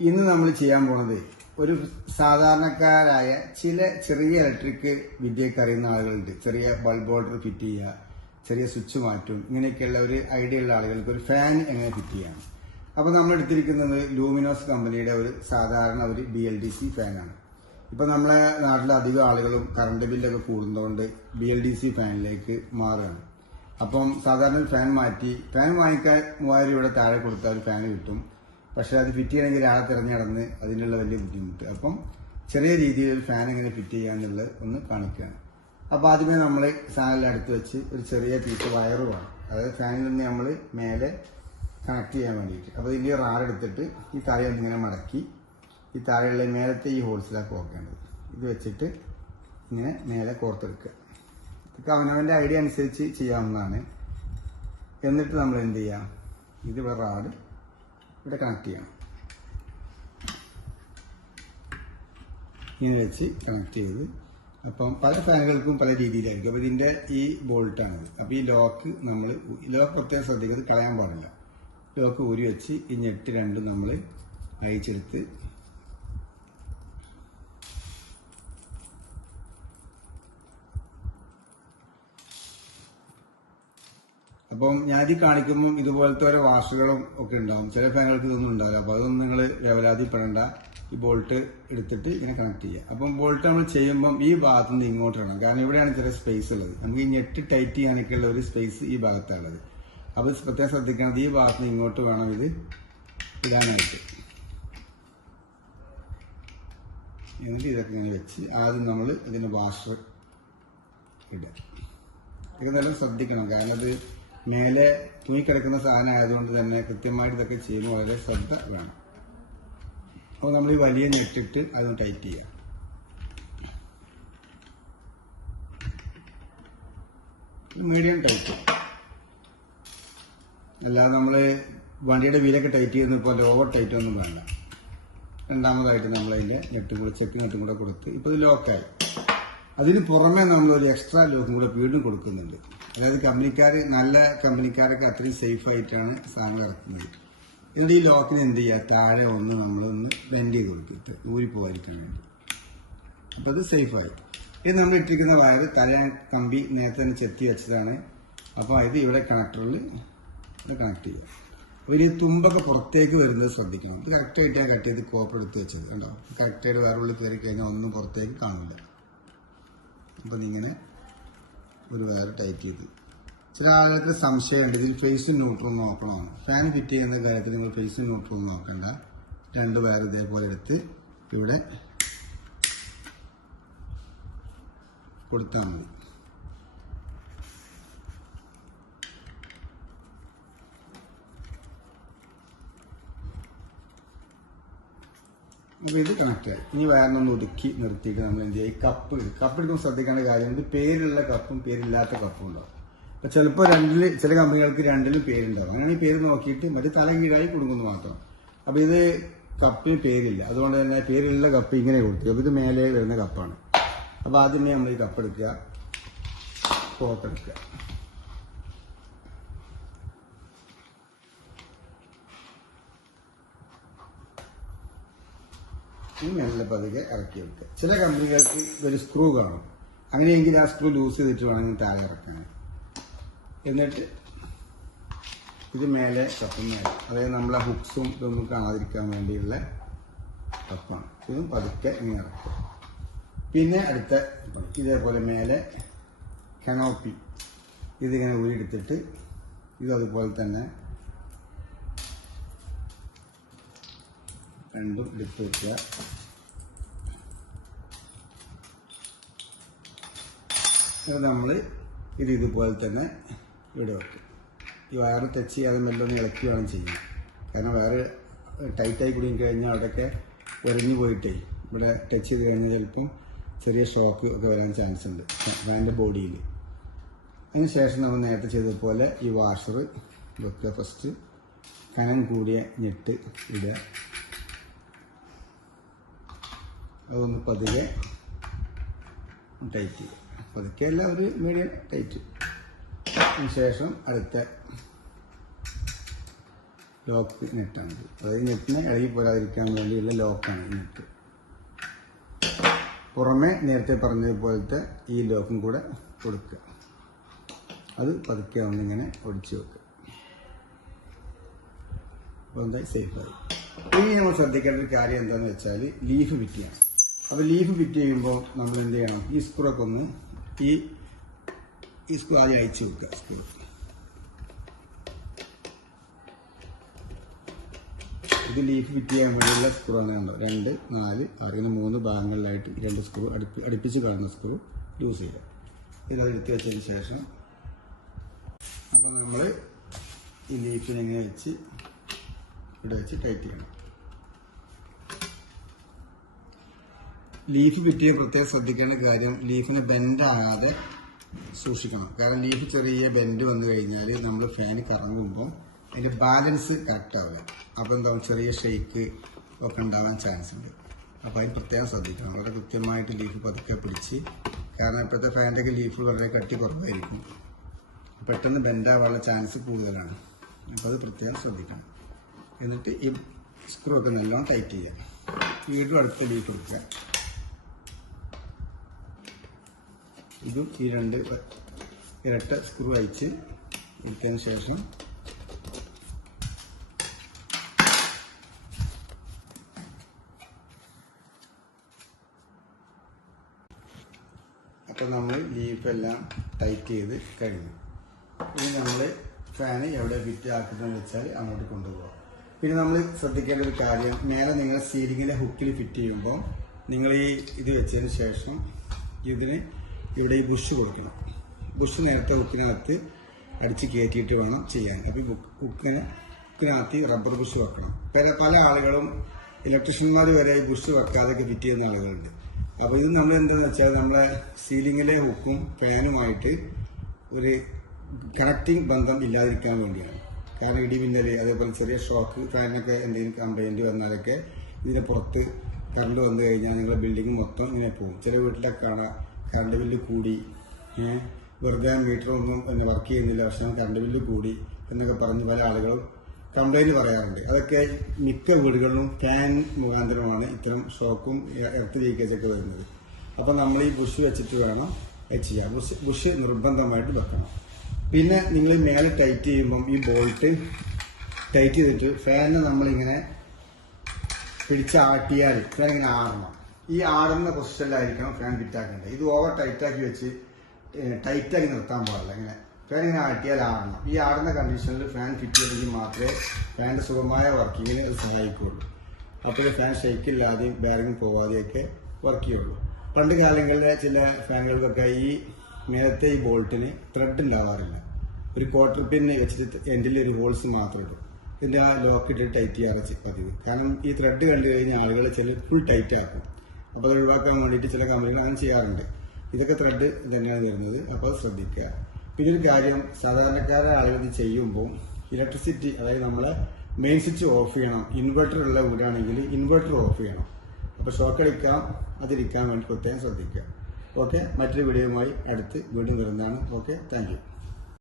ഇന്ന് നമ്മൾ ചെയ്യാൻ പോണത് ഒരു സാധാരണക്കാരായ ചില ചെറിയ ഇലക്ട്രിക് വിദ്യയൊക്കെ അറിയുന്ന ആളുകളുണ്ട്. ചെറിയ ബൾബ് ഹോൾഡർ ഫിറ്റ് ചെയ്യുക ചെറിയ സ്വിച്ച് മാറ്റും ഇങ്ങനെയൊക്കെയുള്ള ഒരു ഐഡിയ ഉള്ള ആളുകൾക്ക് ഒരു ഫാൻ എങ്ങനെ ഫിറ്റ് ചെയ്യാം. അപ്പോൾ നമ്മൾ എടുത്തിരിക്കുന്നത് ലൂമിനോസ് കമ്പനിയുടെ ഒരു സാധാരണ ഒരു ബി എൽ ഡി സി ഫാനാണ് ഇപ്പൊ നമ്മളെ നാട്ടിലെ അധികം ആളുകളും കറണ്ട് ബില്ലൊക്കെ കൂടുന്നതുകൊണ്ട് ബി എൽ ഡി സി ഫാനിലേക്ക് മാറുകയാണ്. അപ്പം സാധാരണ ഫാൻ മാറ്റി ഫാൻ വാങ്ങിക്കാൻ മൂവായിരം രൂപയുടെ താഴെ കൊടുത്താൽ ഒരു ഫാൻ കിട്ടും. പക്ഷെ അത് ഫിറ്റ് ചെയ്യണമെങ്കിൽ ആളെ തിരഞ്ഞടന്ന് അതിനുള്ള വലിയ ബുദ്ധിമുട്ട്. അപ്പം ചെറിയ രീതിയിൽ ഒരു ഫാൻ എങ്ങനെ ഫിറ്റ് ചെയ്യാന്നുള്ളത് ഒന്ന് കാണിക്കുകയാണ്. അപ്പോൾ ആദ്യമേ നമ്മൾ സാധനം അടുത്ത് വെച്ച് ഒരു ചെറിയ പീസ് വയറ് വേണം. അതായത് ഫാനിൽ നിന്ന് നമ്മൾ മേലെ കണക്ട് ചെയ്യാൻ വേണ്ടിയിട്ട്. അപ്പോൾ ഇതിന്റെ റാർ എടുത്തിട്ട് ഈ തറയൊന്ന് ഇങ്ങനെ മടക്കി ഈ താഴെയുള്ള മേലത്തെ ഈ ഹോൾസിലാണ് കോർക്കേണ്ടത് ഇത് വെച്ചിട്ട് ഇങ്ങനെ മേലെ കോർത്തെടുക്കുക. ഇതൊക്കെ അവനവന്റെ ഐഡിയ അനുസരിച്ച് ചെയ്യാവുന്നതാണ്. എന്നിട്ട് നമ്മൾ എന്ത് ചെയ്യാം? ഇത് വേറെ റാഡ് ഇവിടെ കണക്ട് ചെയ്യണം. ഇങ്ങനെ വെച്ച് കണക്ട് ചെയ്ത്. അപ്പം പല ഫാനുകൾക്കും പല രീതിയിലായിരിക്കും. അപ്പോൾ ഇതിന്റെ ഈ ബോൾട്ടാണ് അപ്പോൾ ഈ ലോക്ക് നമ്മൾ ലോക്ക് പ്രത്യേകം ശ്രദ്ധിക്കുന്നത് കളയാൻ പാടില്ല. ലോക്ക് ഊരി വെച്ച് ഈ ഞെട്ട് രണ്ടും നമ്മൾ അയച്ചെടുത്ത് അപ്പം ഈ കാണിക്കുമ്പോൾ ഇതുപോലത്തെ ഓരോ വാഷുകളും ഒക്കെ ഉണ്ടാവും. ചില ഫാനുകൾക്ക് ഇതൊന്നും ഉണ്ടാവില്ല. അപ്പോൾ അതൊന്നും നിങ്ങൾ വേവലാതിപ്പെടേണ്ട ഈ ബോൾട്ട് എടുത്തിട്ട് ഇങ്ങനെ കണക്ട് ചെയ്യുക അപ്പം ബോൾട്ട് നമ്മൾ ചെയ്യുമ്പം ഈ ഭാഗത്ത് നിന്ന് ഇങ്ങോട്ട് ഇടണം കാരണം ഇവിടെയാണ് ചില സ്പേസ് ഉള്ളത്. നമുക്ക് ഈ ഞെട്ട് ടൈറ്റ് ചെയ്യാനൊക്കെ ഉള്ള ഒരു സ്പേസ് ഈ ഭാഗത്താണുള്ളത്. അപ്പോൾ പ്രത്യേകം ശ്രദ്ധിക്കണം. ഈ ഭാഗത്ത് നിന്ന് ഇങ്ങോട്ട് വേണം ഇത് ഇടാനായിട്ട്. എന്നിട്ട് ഇതൊക്കെ ഇങ്ങനെ വെച്ച് ആദ്യം നമ്മൾ ഇതിന് വാഷർ ഇടുക. ഇതൊക്കെ നല്ല ശ്രദ്ധിക്കണം. കാരണം അത് മേലെ തൂങ്ങിക്കിടക്കുന്ന സാധനം ആയതുകൊണ്ട് തന്നെ കൃത്യമായിട്ട് ഇതൊക്കെ ചെയ്യുമ്പോൾ വളരെ ശ്രദ്ധ വേണം. അപ്പോൾ നമ്മൾ ഈ വലിയ ഞെട്ടിട്ട് അതൊന്ന് ടൈറ്റ് ചെയ്യുക. Medium tight. അല്ലാതെ നമ്മൾ വണ്ടിയുടെ വീലൊക്കെ ടൈറ്റ് ചെയ്യുന്ന പോലെ ഓവർ ടൈറ്റ് ഒന്നും വേണ്ട. രണ്ടാമതായിട്ട് നമ്മൾ അതിന്റെ നെട്ടും കൂടെ ചെക്ക് നെട്ടും കൂടെ കൊടുത്ത് ഇപ്പോൾ ഇത് ലോക്കായി. അതിന് പുറമെ നമ്മളൊരു എക്സ്ട്രാ ലോക്കും കൂടെ വീണ്ടും കൊടുക്കുന്നുണ്ട്. അതായത് കമ്പനിക്കാർ നല്ല കമ്പനിക്കാരൊക്കെ അത്രയും സേഫ് ആയിട്ടാണ് സാധനങ്ങൾ ഇറക്കുന്നത്. എന്നിട്ട് ഈ ലോക്കിന് എന്ത് ചെയ്യുക താഴെ ഒന്ന് നമ്മളൊന്ന് ബെൻഡ് ചെയ്ത് കൊടുക്കുക ഊരി പോകാതിരിക്കാൻ വേണ്ടി. അപ്പം അത് സേഫായി ഇത് നമ്മൾ ഇട്ടിരിക്കുന്ന വയർ തലയാൻ കമ്പി നേരത്തെ തന്നെ ചെത്തി വെച്ചതാണ്. അപ്പോൾ ഇത് ഇവിടെ കണക്ടറിൽ ഇത് കണക്ട് ചെയ്യുക അപ്പോൾ ഈ തുമ്പൊക്കെ പുറത്തേക്ക് വരുന്നത് ശ്രദ്ധിക്കണം. ഇത് കറക്റ്റായിട്ട് ഞാൻ കട്ട് ചെയ്ത് കോപ്പ് എടുത്ത് വെച്ചത്. കണ്ടോ? കറക്റ്റായിട്ട് വേറെ ഉള്ളിൽ കയറി കഴിഞ്ഞാൽ ഒന്നും പുറത്തേക്ക് കാണില്ല അപ്പം ഇങ്ങനെ ഒരു വയർ ടൈറ്റ് ചെയ്ത്. ചില ആളുകൾക്ക് സംശയമുണ്ട് ഇതിൽ ഫേസ് ന്യൂട്രലും നോക്കണമെന്ന് ഫാൻ ഫിറ്റ് ചെയ്യുന്ന കാര്യത്തിൽ നിങ്ങൾ ഫേസ് ന്യൂട്രലും നോക്കണ്ട. രണ്ട് വയർ ഇതേപോലെ എടുത്ത് ഇവിടെ കൊടുത്താൽ മതി. ഇത് കണക്ട് ആയി. ഇനി വയറിനൊന്ന് ഒതുക്കി നിർത്തിയിട്ട് നമ്മൾ എന്ത് ചെയ്യുക ഈ കപ്പ് കപ്പ് എടുക്കുമ്പോൾ ശ്രദ്ധിക്കേണ്ട കാര്യം ഇത് പേരുള്ള കപ്പും പേരില്ലാത്ത കപ്പും ഉണ്ടാവും. അപ്പോൾ ചിലപ്പോൾ രണ്ടിൽ ചില കമ്പനികൾക്ക് രണ്ടിലും പേരുണ്ടാവും. അങ്ങനെ ഈ പേര് നോക്കിയിട്ട് മറ്റേ തല കീഴായി കൊടുക്കുന്നു മാത്രം. അപ്പോൾ ഇത് കപ്പിന് പേരില്ല. അതുകൊണ്ട് തന്നെ പേരുള്ള കപ്പ് ഇങ്ങനെ കൊടുത്തു. അപ്പോൾ ഇത് മേലെ വരുന്ന കപ്പാണ് അപ്പോൾ ആദ്യമേ നമ്മൾ ഈ കപ്പ് എടുക്കുക. കോട്ട് എടുക്കുക. ഇനി മെല്ലെ പതുക്കെ ഇറക്കി വെക്കുക. ചില കമ്പനികൾക്ക് ഒരു സ്ക്രൂ കാണും. അങ്ങനെയെങ്കിൽ ആ സ്ക്രൂ ലൂസ് ചെയ്തിട്ട് വേണമെങ്കിൽ താഴെ ഇറക്കണം. എന്നിട്ട് ഇത് മേലെ കപ്പുന്നതാണ് അതായത് നമ്മളെ ഹുക്സും ഇതൊന്നും കാണാതിരിക്കാൻ വേണ്ടിയുള്ള കപ്പാണ് ഇതും പതുക്കെ ഇങ്ങനെ ഇറക്കുക. പിന്നെ അടുത്ത ഇതേപോലെ മേലെ കനോപ്പി ഇതിങ്ങനെ ഊരിയെടുത്തിട്ട് ഇത് അതുപോലെ തന്നെ രണ്ടും എടുത്ത് വെക്കുക അത് നമ്മൾ ഇത് ഇതുപോലെ തന്നെ ഇവിടെ വെക്കും. ഈ വയറ് ടച്ച് ചെയ്യാതെ മെല്ലൊന്ന് ഇളക്കി വേണം ചെയ്യാൻ. കാരണം വയറ് ടൈറ്റായി കുടുങ്ങി കഴിഞ്ഞാൽ അവിടെയൊക്കെ ഉരഞ്ഞു പോയിട്ടേ ഇവിടെ ടച്ച് ചെയ്ത് കഴിഞ്ഞാൽ ചിലപ്പം ചെറിയ ഷോക്ക് ഒക്കെ വരാൻ ചാൻസ് ഉണ്ട്. ഫാന്റെ ബോഡിയിൽ അതിന് ശേഷം നമ്മൾ നേരത്തെ ചെയ്തതുപോലെ ഈ വാഷർ വെക്കുക ഫസ്റ്റ് കനം കൂടിയ ഞെട്ട് ഇടുക. അതൊന്ന് പതുക്കെ ടൈറ്റ് പതുക്കെ അല്ല ഒരു മീഡിയം ടൈറ്റ് ശേഷം അടുത്ത ലോക്ക് നെറ്റാണ് അതായത് നെറ്റിനെ ഇളകി പോരാതിരിക്കാൻ വേണ്ടിയുള്ള ലോക്കാണ് നെറ്റ് പുറമെ നേരത്തെ പറഞ്ഞതുപോലത്തെ ഈ ലോക്കും കൂടെ കൊടുക്കുക. അത് പതുക്കെ ഒന്നിങ്ങനെ ഒടിച്ച് വെക്കുക. അപ്പോൾ എന്തായി? സേഫായി ഇനി നമ്മൾ ശ്രദ്ധിക്കേണ്ട ഒരു കാര്യം എന്താണെന്ന് വെച്ചാൽ ലീഫ് ഫിറ്റ് ചെയ്യണം അപ്പോൾ ലീഫ് ഫിറ്റ് ചെയ്യുമ്പോൾ നമ്മൾ എന്ത് ചെയ്യണം? ഈ സ്ക്രൂഒക്കെ ഒന്ന് ഈ ഈ സ്ക്രൂ ആദ്യം അയച്ചു വെക്കുക സ്ക്രൂ ഇത് ലീഫ് ഫിറ്റ് ചെയ്യാൻ വേണ്ടിയുള്ള സ്ക്രൂ ആണ് ഉണ്ടോ രണ്ട് നാല് ഇങ്ങനെ മൂന്ന് ഭാഗങ്ങളിലായിട്ട് രണ്ട് സ്ക്രൂ അടുപ്പി അടുപ്പിച്ച് കാണുന്ന സ്ക്രൂ യൂസ് ചെയ്യുക. ഇത് എടുത്ത് വെച്ചതിന് ശേഷം അപ്പം നമ്മൾ ഈ ലീഫിനെ ഇങ്ങനെ വെച്ച് ഇവിടെ വെച്ച് ടൈറ്റ് ചെയ്യണം. ലീഫ് ചെയ്യാൻ പ്രത്യേകം ശ്രദ്ധിക്കേണ്ട കാര്യം ലീഫിന് ബെൻഡ് ആകാതെ സൂക്ഷിക്കണം. കാരണം ലീഫ് ചെറിയ ബെൻഡ് വന്നു കഴിഞ്ഞാൽ നമ്മൾ ഫാൻ കറങ്ങുമ്പോൾ അതിന്റെ ബാലൻസ് കറക്റ്റ് ആവില്ല. അപ്പോൾ എന്താവും? ചെറിയ ഷെയ്ക്ക് ഒക്കെ ഉണ്ടാവാൻ ചാൻസ് ഉണ്ട്. അപ്പോൾ അതിന് പ്രത്യേകം ശ്രദ്ധിക്കണം. വളരെ കൃത്യമായിട്ട് ലീഫ് പതുക്കെ പിടിച്ച്. കാരണം ഇപ്പോഴത്തെ ഫാനിന്റെയൊക്കെ ലീഫ് വളരെ കട്ടി കുറവായിരിക്കും. പെട്ടെന്ന് ബെൻഡാവാനുള്ള ചാൻസ് കൂടുതലാണ്. അപ്പോൾ അത് പ്രത്യേകം ശ്രദ്ധിക്കണം. എന്നിട്ട് ഈ സ്ക്രൂ ഒക്കെ നല്ലോണം ടൈറ്റ് ചെയ്യുക. വീണ്ടും അടുത്ത ലീഫ് കൊടുക്കുക ഇതും ഈ രണ്ട് ഇരട്ട സ്ക്രൂ അയച്ച് എടുത്തതിന് ശേഷം അപ്പോൾ നമ്മൾ ലീഫെല്ലാം ടൈറ്റ് ചെയ്ത് കഴിഞ്ഞു. ഇനി നമ്മൾ ഫാന് എവിടെ ഫിറ്റ് ആക്കുന്നതെന്ന് വെച്ചാൽ അങ്ങോട്ട് കൊണ്ടുപോകാം പിന്നെ നമ്മൾ ശ്രദ്ധിക്കേണ്ട ഒരു കാര്യം മേലെ നിങ്ങൾ സീലിങ്ങിന്റെ ഹുക്കിൽ ഫിറ്റ് ചെയ്യുമ്പോൾ നിങ്ങൾ ഈ ഇത് വെച്ചതിന് ശേഷം ഇതിന് ഇവിടെ ഈ ബുഷ് കൊടുക്കണം. ബുഷ് നേരത്തെ ഹുക്കിനകത്ത് അടിച്ച് കയറ്റിയിട്ട് വേണം ചെയ്യാൻ. അപ്പോൾ ഈ ബുക്ക് ഹുക്കിന് റബ്ബർ ബുഷ് വെക്കണം. പല പല ആളുകളും ഇലക്ട്രീഷ്യന്മാർ വരെ ഈ ബുഷ് വെക്കാതൊക്കെ ഫിറ്റ് ചെയ്യുന്ന ആളുകളുണ്ട്. അപ്പോൾ ഇത് നമ്മൾ എന്താണെന്ന് വെച്ചാൽ നമ്മളെ സീലിങ്ങിലെ ഹുക്കും ഫാനുമായിട്ട് ഒരു കണക്റ്റിംഗ് ബന്ധം ഇല്ലാതിരിക്കാൻ വേണ്ടിയാണ്. കാരണം ഇടിമിന്നൽ അതേപോലെ ചെറിയ ഷോക്ക് ഫാനൊക്കെ എന്തെങ്കിലും കംപ്ലൈന്റ് വന്നാലൊക്കെ ഇതിനെ പുറത്ത് കറണ്ട് വന്നു കഴിഞ്ഞാൽ നിങ്ങളുടെ ബിൽഡിംഗ് മൊത്തം ഇങ്ങനെ പോകും. ചില വീട്ടിലൊക്കെ കാണാം കറണ്ട് ബില്ല് കൂടി വെറുതെ മീറ്റർ ഒന്നും പിന്നെ വർക്ക് ചെയ്യുന്നില്ല പക്ഷേ കറണ്ട് ബില്ല് കൂടി എന്നൊക്കെ പറഞ്ഞ് പല ആളുകളും കംപ്ലൈന്റ് പറയാറുണ്ട്. അതൊക്കെ മിക്ക വീടുകളിലും ഫാൻ മുഖാന്തരമാണ് ഇത്തരം ഷോക്കും എർത്ത് ലീക്കേജൊക്കെ വരുന്നത്. അപ്പോൾ നമ്മൾ ഈ ബുഷ് വെച്ചിട്ട് വേണം ചെയ്യാം ബുഷ് ബുഷ് നിർബന്ധമായിട്ട് വെക്കണം. പിന്നെ നിങ്ങൾ മേലെ ടൈറ്റ് ചെയ്യുമ്പം ഈ ബോൾട്ട് ടൈറ്റ് ചെയ്തിട്ട് ഫാനിനെ നമ്മളിങ്ങനെ പിടിച്ചാട്ടിയാൽ ഫാൻ ഇങ്ങനെ ആടണം ഈ ആടുന്ന പൊസിഷനിലായിരിക്കണം ഫാൻ ഫിറ്റാക്കേണ്ടത് ഇത് ഓവർ ടൈറ്റാക്കി വെച്ച് ടൈറ്റാക്കി നിർത്താൻ പാടില്ല. ഇങ്ങനെ ഫാൻ ഇങ്ങനെ ആട്ടിയാൽ ആടണം. ഈ ആടുന്ന കണ്ടീഷനിൽ ഫാൻ ഫിറ്റ് ചെയ്തെങ്കിൽ മാത്രമേ ഫാന്റെ സുഖമായ വർക്കിങ്ങിന് സഹായിക്കുള്ളൂ. അപ്പോൾ ഫാൻ ഷെയ്ക്കില്ലാതെയും ബെയറിംഗ് പോവാതെയൊക്കെ വർക്ക് ചെയ്യുള്ളൂ. പണ്ട് കാലങ്ങളിലെ ചില ഫാനുകൾക്കൊക്കെ ഈ നേരത്തെ ഈ ബോൾട്ടിന് ത്രെഡ് ഉണ്ടാവാറില്ല. ഒരു ക്വാർട്ടർ പിന്ന് വെച്ചിട്ട് എൻഡിൽ ഒരു ഹോൾസ് മാത്രം ഇടും. ഇതിന്റെ ആ ലോക്ക് ഇട്ട് ടൈറ്റ് ചെയ്യാറ് പതിവ്. കാരണം ഈ ത്രെഡ് കണ്ടു കഴിഞ്ഞാൽ ആളുകൾ ചില ഫുൾ ടൈറ്റ് ആക്കും. അപ്പോൾ ഒഴിവാക്കാൻ വേണ്ടിയിട്ട് ചില കമ്പനികൾ അങ്ങനെ ചെയ്യാറുണ്ട്. ഇതൊക്കെ ത്രെഡ് തന്നെയാണ് വരുന്നത്. അപ്പോൾ അത് ശ്രദ്ധിക്കുക. പിന്നെ ഒരു കാര്യം സാധാരണക്കാരായ ആളുകൾ ഇത് ചെയ്യുമ്പോൾ ഇലക്ട്രിസിറ്റി അതായത് നമ്മൾ മെയിൻ സ്വിച്ച് ഓഫ് ചെയ്യണം. ഇൻവെർട്ടർ ഉള്ള വീടാണെങ്കിൽ ഇൻവെർട്ടർ ഓഫ് ചെയ്യണം. അപ്പോൾ ഷോക്ക് അടിക്കാം അതിരിക്കാൻ വേണ്ടി പ്രത്യേകം ശ്രദ്ധിക്കുക. ഓക്കെ മറ്റൊരു വീഡിയോയുമായി അടുത്ത് വീണ്ടും വരുന്നതാണ്. Okay thank